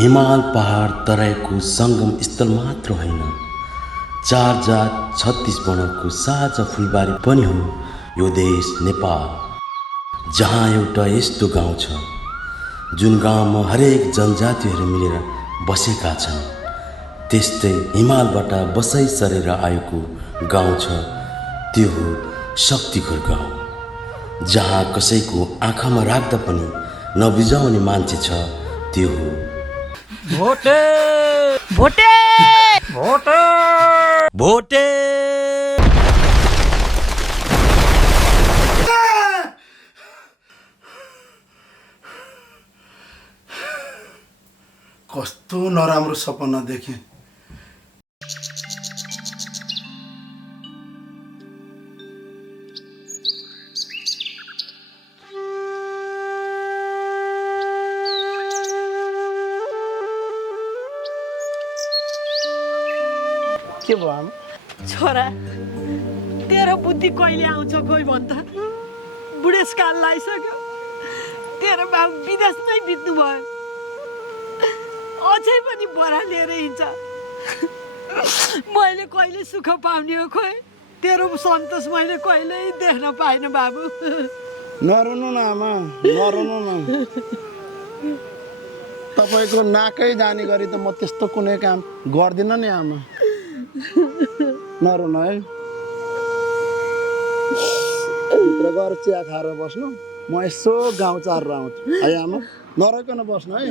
हिमाल पहाड तराईको सङ्गम स्थल मात्र होइन, 4 जात 36 वर्णको साझा फुलबारी पनि हो यो देश नेपाल। जहाँ एउटा यस्तो गाउँ छ जुन गाउँमा हरेक जनजातिहरू मिलेर बसेका छन्। त्यस्तै हिमालबाट बसाइ सरेर आएको गाउँ छ, त्यो हो शक्तिखोर गाउँ। जहाँ कसैको आँखामा राख्दा पनि नबिजाउने मान्छे छ, त्यो हो भोटे भोटे भोटे भोटे। कस्तो नराम्रो सपना देखेँ। के भयो आमा? छोरा तेरो बुद्धि कहिले आउँछ खोइ भन्छ। बुढेसकाल लागिसक्यो, तेरो बाबु विदेशमै बित्नु भयो, अझै पनि बरा लिएर हिँड्छ। मैले कहिले सुख पाउने हो खोइ, तेरो सन्तोष मैले कहिल्यै देख्न पाइनँ बाबु। नरुनु न आमा, नरुनु न। तपाईँको नाकै जाने गरी त म त्यस्तो कुनै काम गर्दिनँ नि आमा। नरुनु है, भित्र गएर चिया खाएर बस्नु, म यसो गाउँ चारेर आउँछु है आमा। नराइकन बस्नु है।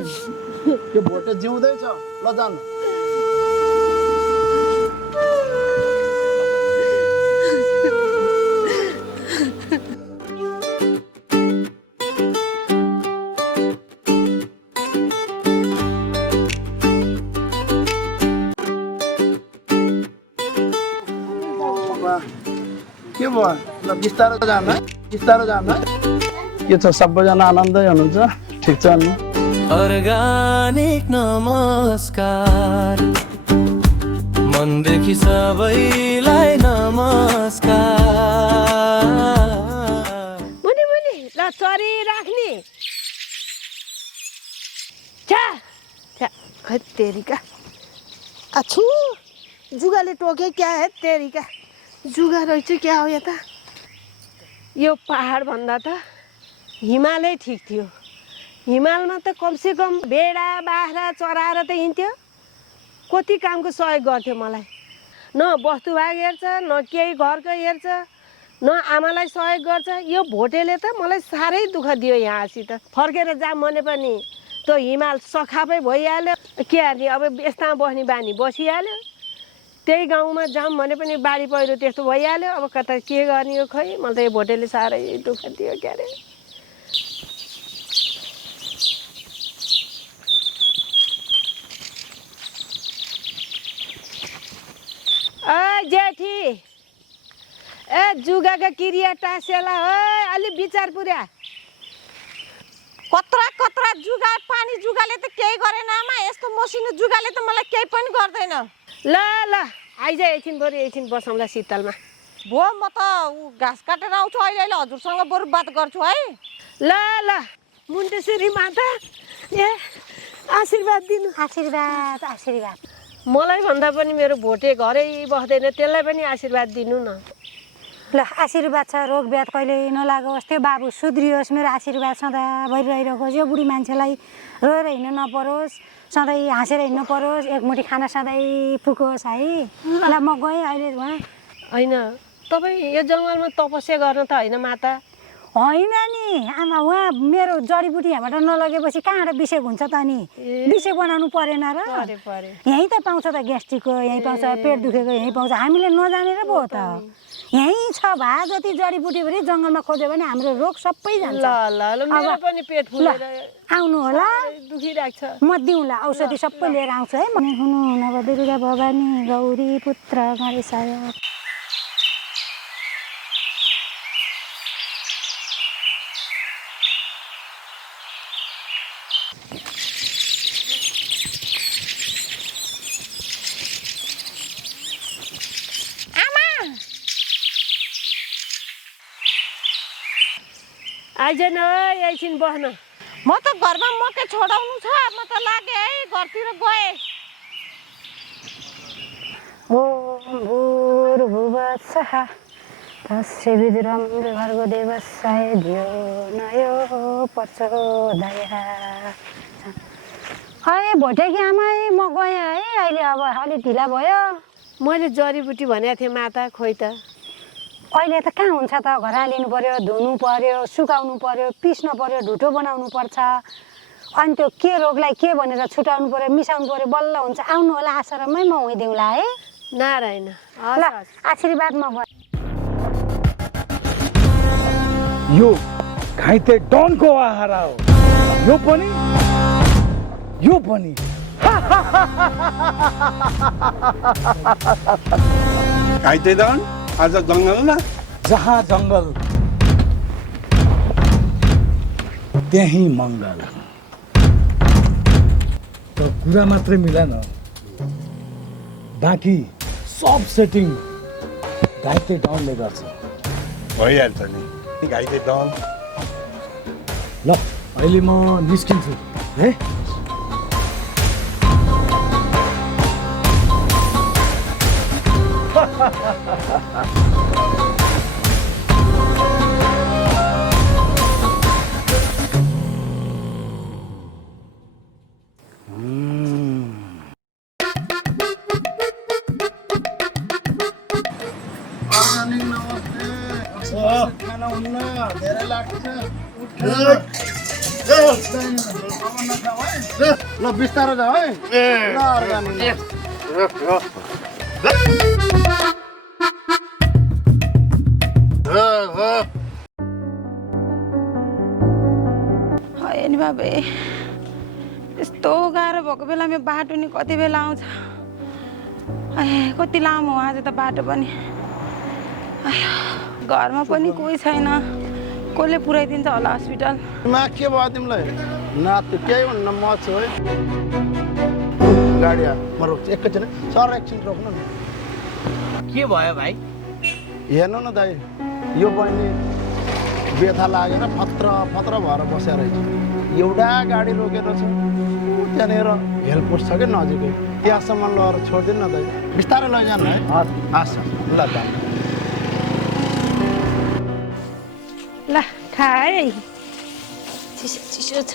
त्यो भोटे जिउँदैछ, ल जानु। के भयो? ल बिस्तारो जानु है, बिस्तारो जानु है। के छ, सबैजना आनन्दै हुनुहुन्छ? ठिक छ नि? अर्गानिक नमस्कार, मनदेखि सबैलाई नमस्कार। मुनि मुनि ल चरी राख्ने तेरिका। आछु जुगाले टोके क्या है तेरिका। जुगा रहेछ क्या हो यता? यो पहाड भन्दा त हिमालै ठिक थियो। हिमालमा त कमसेकम भेडा बाख्रा चराएर त हिँड्थ्यो, कति कामको सहयोग गर्थ्यो मलाई। न बस्तुभाग हेर्छ, न केही घरको हेर्छ, न आमालाई सहयोग गर्छ। यो भोटेले त मलाई साह्रै दुःख दियो। यहाँसित फर्केर जाम भने पनि त्यो हिमाल सखापै भइहाल्यो। के गर्ने, अब यस्तामा बस्ने बानी बसिहाल्यो। त्यही गाउँमा जाऊँ भने पनि बाढी पहिरो त्यस्तो भइहाल्यो। अब कता के गर्ने हो खै, मलाई त यो भोटेले साह्रै दुःख दियो क्या अरे। जेठी ए जुगाका किरिया टाँसेला हो, अलि विचार पुर्या। कत्रा कत्रा जुगा, पानी जुगाले त केही गरेन आमा। यस्तो मसिनो जुगाले त मलाई केही पनि गर्दैन। ल ल आइज, एकछिन बरु एकछिन बसौँला शीतलमा। भो म त घाँस काटेर आउँछु अहिले। हजुरसँग बरु बात गर्छु है। ल ल मुन्टेश्वरी माता, ए आशीर्वाद दिनु। आशीर्वाद आशीर्वाद। मलाई भन्दा पनि मेरो भोटे घरै बस्दैन, त्यसलाई पनि आशीर्वाद दिनु न। ल आशीर्वाद छ, रोग ब्याध कहिले नलागोस्, त्यो बाबु सुध्रियोस्। मेरो आशीर्वाद सधैँभरि रहिरहोस्। यो बुढी मान्छेलाई रोएर हिँड्नु नपरोस्, सधैँ हाँसेर हिँड्नु परोस्, एकमुठी खाना सधैँ पुगोस् है। ल म गएँ अहिले। उहाँ होइन, तपाईँ यो जङ्गलमा तपस्या गर्न त होइन माता? होइन नि आमा, उहाँ मेरो जडीबुटी यहाँबाट नलगेपछि कहाँबाट बिसेक हुन्छ त नि? बिसेक बनाउनु परेन र? यहीँ त पाउँछ त, ग्यास्ट्रिकको यहीँ पाउँछ, पेट दुखेको यहीँ पाउँछ। हामीले नजानेर पो हो त। यहीँ छ भए जति जडीबुटी पनि जङ्गलमा खोज्यो भने हाम्रो रोग सबै जान्छ। ल मेरो पनि पेट फुलेर आउनु होला, दुखिरहेको छ। म दिउँला औषधि सबै लिएर आउँछु है। म हुनु नव दुर्गा भवानी गौरी पुत्र गणेशाय। आइज न एकछिन बस्न। म त घरमा मकै छोडाउनु छ म त लागे है घरतिर गए ओम भूर्भुवस्सः तस्य विदुरं भर्गो देवस्य धियो न यो प्रचोदयात्। है भोटेकी आमा म गएँ है अहिले अब अलिक ढिला भयो। मैले जडीबुटी भनेको थिएँ माता खोइ त अहिले त कहाँ हुन्छ त घर हालिनु पर्यो धुनु पर्यो सुकाउनु पर्यो पिस्नु पर्यो ढुटो बनाउनु पर्छ अनि त्यो के रोगलाई के भनेर छुटाउनु पर्यो मिसाउनु पर्यो बल्ल हुन्छ आउनु होला आश्रममै म हुइदिउँला है नारायण ल आशीर्वाद म गएँ। यो घाइते डनको आहारा हो यो पनि घाइते डन आज जङ्गलमा जहाँ जङ्गल त्यही मङ्गल। त कुरा मात्रै मिलेन बाँकी सब सेटिङ घाइते डनले गर्छ। भइहाल्छ नि घाइते डन। ल अहिले म निस्किन्छु है। खाना हुन्न धेरै लाग्छ ल बिस्तारो जाऊ है नि बाबे यस्तो गाह्रो भएको बेलामा बाटो नि कति बेला आउँछ कति लामो आज त बाटो पनि घरमा पनि कोही छैन कसले पुऱ्याइदिन्छ होला हस्पिटल मा के भयो तिमीलाई नाति केही हुन्न म छु है गाडी म रोक्छु एकैछिन सर एकछिन रोक्नु न के भयो भाइ हेर्नु न दाइ यो बहिनी बेथा लागेर फत्र भएर बसेर रहेछ एउटा गाडी रोकेर छ त्यहाँनिर हेल्पपोस्ट छ क्या नजिकै त्यहाँसम्म लगेर छोडिदिनु न दाइ बिस्तारै लैजानु है हस् ल त ल खाए चिसो चिसो छ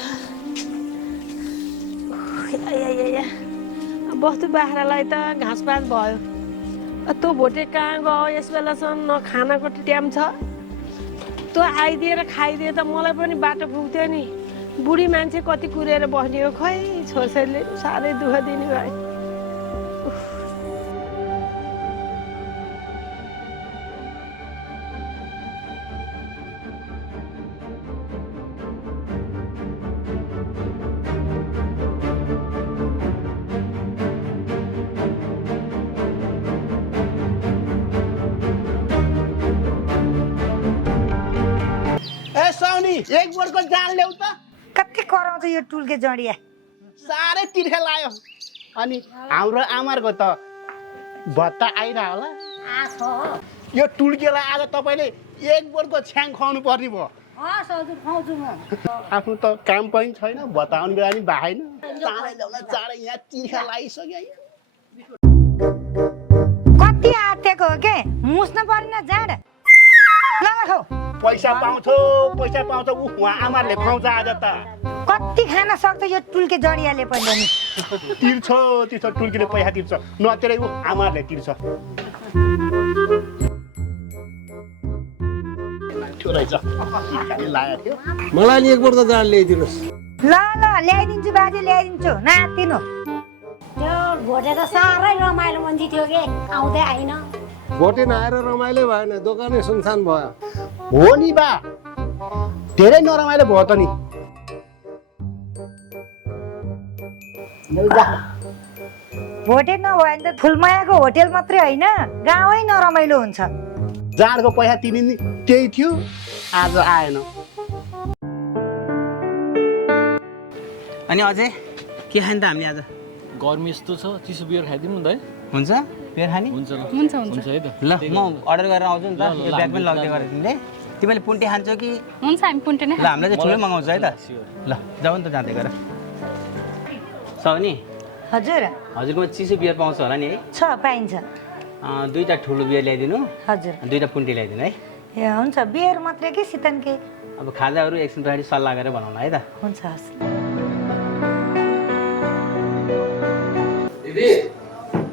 बस्तु बाख्रालाई त घाँसपात भयो तँ भोटे कहाँ गयो यस बेलासम्म न खानाको टाइम छ तँ आइदिएर खाइदिए त मलाई पनि बाटो पुग्थ्यो नि बुढी मान्छे कति कुरेर बस्ने हो खै छोरछोरीले साह्रै दुःख दिने भयो एक बोर्डको जाल ल्याउ त कति कराउँछ यो टुल्के जडिया साह्रै तिर्खा लाग्यो अनि हाम्रो आमाहरूको त भत्ता आइरह होला यो टुल्केलाई आज तपाईँले एक बोर्डको छ्याङ खुवाउनु पर्ने भयो आफ्नो त काम पनि छैन भत्ता आउने बेला नि भएन चाँडै ल्याउन चाँडै यहाँ तिर्खा लागिसक्यो कति आँटेको हो के मुस्न पर्ने जाड लगाऊ पैसा पाउँछ उहाँ आमाले खुवाउँछ आज त कति खान सक्छ यो टुल्के जडियाले पनि नि तिर्छ टुल्कीले पैसा तिर्छ नतिरै ऊ आमाले तिर्छ मलाई नि एक बोर्ड जाड ल्याइदिनुहोस् ल ल्याइदिन्छु बाजे ल्याइदिन्छु नातिनु त्यो भोटे त साह्रै रमाइलो मान्छे थियो कि आउँदै आइन भोटे नआएर रमाइलो भएन दोकानै सुनसान भयो हो नि बा धेरै नरमाइलो भयो त नि भोटे नभयो भने त फुलमायाको होटेल मात्रै होइन गाउँै नरमाइलो हुन्छ जाँडको पैसा तिर्ने त्यही थियो आज आएन अनि अझै के खाने त हामीले आज गर्मी यस्तो छ चिसो बियर खाइदिउँ न त है हुन्छ बियर खाने हुन्छ ल है त ल म अर्डर गरेर आउँछु नि त यो ब्याग पनि लग्दै गरेर तिमीले तिमीले पुन्टी खान्छौ कि? हुन्छ हामी पुन्टे नै ल हामीलाई चाहिँ ठुलो मगाउँछ है त। ल जाऊ नि त जाँदै गर। साउनी हजुर हजुरकोमा चिसो बियर पाउँछ होला नि है? छ पाइन्छ। 2टा ठुलो बियर ल्याइदिनु, हजुर 2टा पुन्टी ल्याइदिनु है। ए हुन्छ बियर मात्रै कि शीतन के? अब खाजाहरू एकछिन पछाडि सल्लाह गरेर बनाउला है त। हुन्छ हस्। दिदी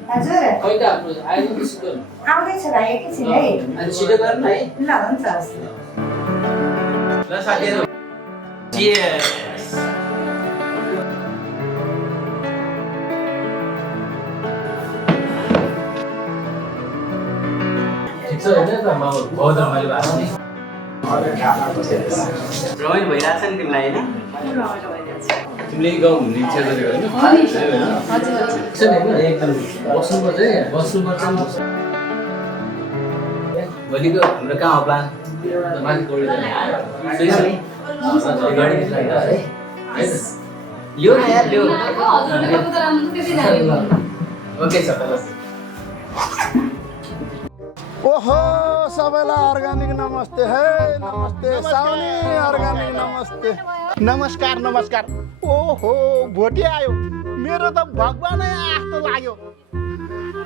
हजुर खै त आफ्नो आयो नि छिटो आउँदैछ भाइ एकैछिन है। अनि छिटो गर न है। ल हुन्छ हस्। ल साथीहरु चियर्स। ठिक छ हैन त म बहुत रमाइलो भएको छ नि। रमाइलो भइरहेछ नि तिमीलाई हैन? तिमीले गाउँ घुम्ने इच्छा गरेको हैन? हजुर हैन एकदम बस्नुपर्छ है, बस्नुपर्छ। भोलिको हाम्रो कहाँ हो प्लान? माथि गौडी जाने। गाडी निस्किन्छ है। ल्याउ न यार ल्याउ। ओके छ त। ओहो सबैलाई अर्ग्यानिक नमस्ते है। नमस्ते साउनी अर्ग्यानिक नमस्ते। नमस्कार नमस्कार। ओहो भोटे आयो, मेरो त भगवानै आस्तो लाग्यो।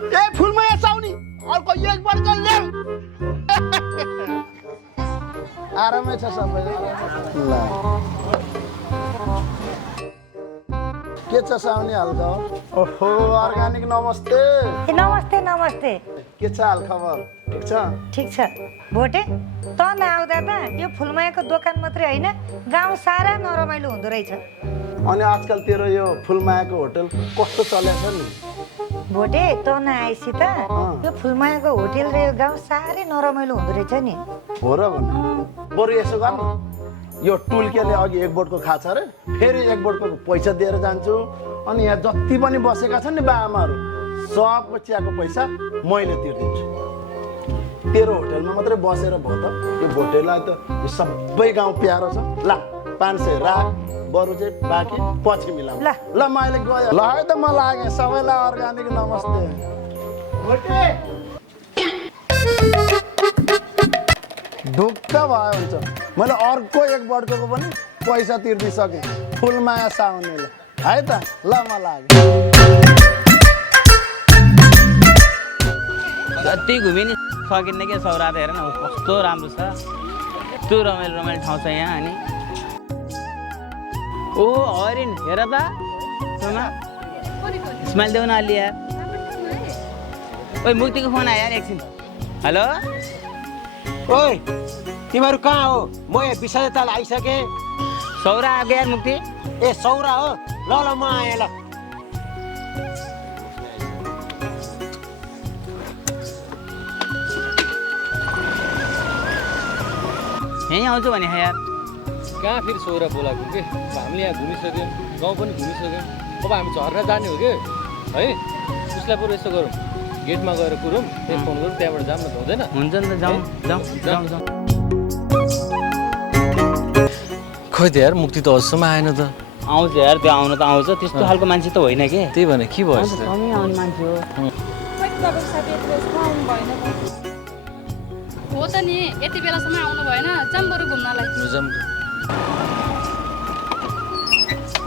ए फुलमाया साउनी अर्को एक वर्ग ल्याऊ। आरामै छ सबै। ल के छ साउनी हालखबर? ओहो अर्ग्यानिक नमस्ते। नमस्ते नमस्ते। के छ हालखबर? ठिक छ? ठिक छ। भोटे त नआउँदा त यो फुलमायाको दोकान मात्रै होइन गाउँ सारा नरमाइलो हुँदो रहेछ। अनि आजकल तेरो यो फुलमायाको होटल कस्तो चलेछ नि? भोटे त नआएपछि त यो फुलमायाको होटल र यो गाउँ साह्रै नरमाइलो हुँदो रहेछ नि। हो र भन्नु? बरु यसो गर्नु, यो टुल्केले अघि 1 बोटको खाछ अरे, फेरि 1 बोटको पैसा दिएर जान्छु। अनि यहाँ जति पनि बसेका छन् नि बाआमाहरू सबको चियाको पैसा मैले तिर्दिन्छु। तेरो होटलमा मात्रै बसेर भयो त यो भोटेलाई त यो सबै गाउँ प्यारो छ। ल 500 राख, बरु चाहिँ बाँकी पछि मिलाऊ। ल। ल मैले गएँ। ल है त म लागेँ। सबैलाई अर्ग्यानिक नमस्ते। भोटे ढुक्क भयो हुन्छ। मैले अर्को 1 बोटको पनि पैसा तिर्दिसकेँ फुलमाया साउनीले है त। ल म लागेँ। जति घुमे नि सकिन्न क्या सौरा त हेर न कस्तो राम्रो छ। यस्तो रमाइलो रमाइलो ठाउँ छ यहाँ। अनि ओ हरिण हेर त सोना स्माइल देऊ न अलि यार। ओइ मुक्तिको फोन आयो यार एकछिन। हेलो ओइ तिमीहरू कहाँ हो? म यहाँ विषय ताल आइसकेँ। सौरा आएको यार मुक्ति। ए सौरा हो? ल ल म आएँ ल। यहीँ आउँछु भने यार। कहाँ फेरि सोरा बोलाएको के? हामीले यहाँ घुमिसक्यौँ, गाउँ पनि घुमिसक्यौँ। अब हामी झर्ना जाने हो कि है? उसलाई बरु यसो गरौँ, गेटमा गएर कुरौँ, त्यहाँ फोन गरौँ, त्यहाँबाट जाऊँ न त हुँदैन? हुन्छ नि त जाउँ जाउँ जाउँ जाउँ। खोइ त यार मुक्ति त अझसम्म आएन त। आउँछ यार त्यो आउन त आउँछ, त्यस्तो खालको मान्छे त होइन कि। त्यही भने के भयो यस्तो? कमी आउने मान्छे हो। हो त नि यति बेलासम्म आउनु भएन। जाऊँ बरु घुम्नलाई।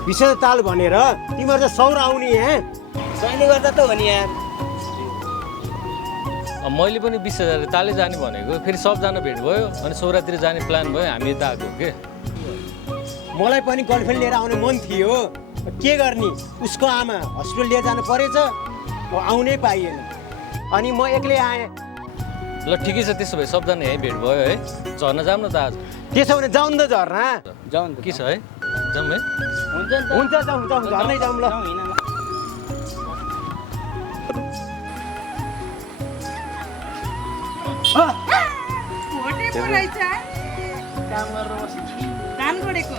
विषय ताल भनेर तिमीहरू चाहिँ सौरा आउने यहाँ? जहिले गर्दा त हो नि यार। मैले पनि 20,000 ताले जाने भनेको, फेरि सबजना भेट भयो अनि सौरातिर जाने प्लान भयो। हामी यता आएको के? मलाई पनि गर्लफ्रेन्ड लिएर आउने मन थियो। के गर्ने, उसको आमा हस्पिटल लिएर जानु परेछ, आउनै पाइएन। अनि म एक्लै आएँ। ल ठिकै छ, त्यसो भए सबजना यहीँ भेट भयो है। झर्न जाऊँ न त आज। त्यसो भने जाउँ न त झर्ना। जाउँ त के छ है? जाऊँ है? हुन्छ नि त। हुन्छ जाउँ जाउँ झर्नै जाउँ ल। जाउँ हिँड ल। भोटे पो रहेछ। काम गरेर बस्छु। धान गोडेको।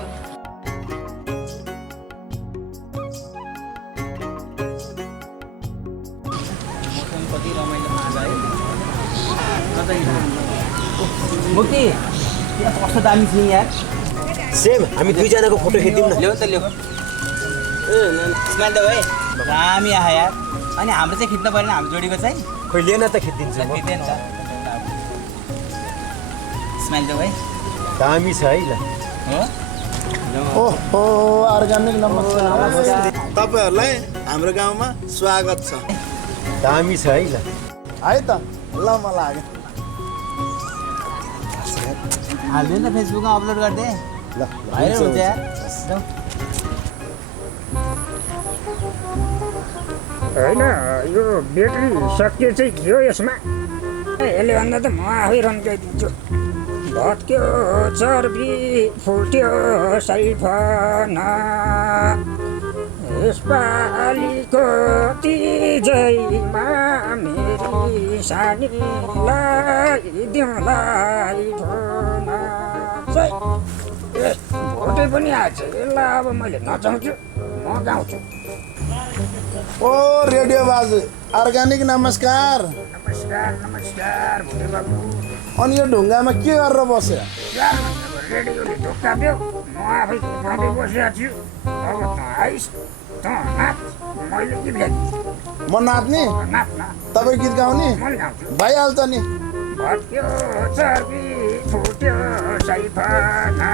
कति रमाइलो माछा है। मुक्ति यहाँ कस्तो दामी छ यार। सेम हामी दुईजनाको फोटो खिच्यौँ न। ल्याउ त ल्याउ। स्माइल देऊ है। दामी आयो यार। अनि हाम्रो चाहिँ खिच्नु परेन, हाम्रो जोडीको चाहिँ खोइ लिएन त खिचिदिन्छु म। खिच्दैन त। स्माइल देऊ है दामी छ है ल हो ओहो अर्ग्यानिक नमस्कार तपाईँहरूलाई हाम्रो गाउँमा स्वागत छ दामी छ है ल है त ल म लाग्यो हालिदियो नि त फेसबुकमा अपलोड गरिदिएँ ल भाइरल हुन्छ यार जाऊ। होइन यो ब्याट्री सकियो चाहिँ के हो यसमा यसले भन्दा त म आफै रन्काइदिन्छु भत्क्यो चर्बी फुट्यो सैफना यसपालिको तिजैमा मेरी सानीलाई दिउँलाई भोना भोटे पनि आएछ यसलाई अब मैले नचाउँछु म गाउँछु ओ रेडियो बाजु अर्ग्यानिक नमस्कार नमस्कार नमस्कार भोटे बाबु अनि यो ढुङ्गामा के गरेर बस्यो रेडियोले धोका दियो म आफै घुमाउँदै बसिरहेको छु अब त आइस त नाच मैले गीत गाएँ म नाच्ने नाच न तपाईँ गीत गाउने मैले गाउँछु भइहाल्छ नि भत्क्यो चर्बी फुट्यो सैफना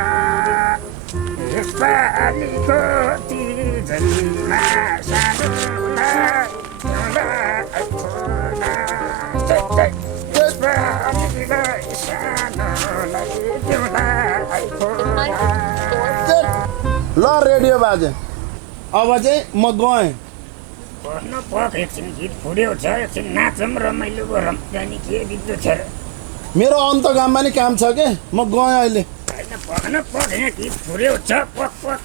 यसपालिको तिजैमा सानोलाई दिउँलाई भोना यसपालिलाई सानोलाई दिउँलाई भोना ल रेडियो बाजे अब चाहिँ म गएँ बस्नु पख एकछिन गीत फुट्यो छ एकछिन नाचौँ रमाइलो गरौँ त्यहाँदेखि के गीत छ र मेरो अन्तगाममा नि काम छ के म गएँ अहिले होइन पख न पख यहाँ गीत फुट्यो छ पख पख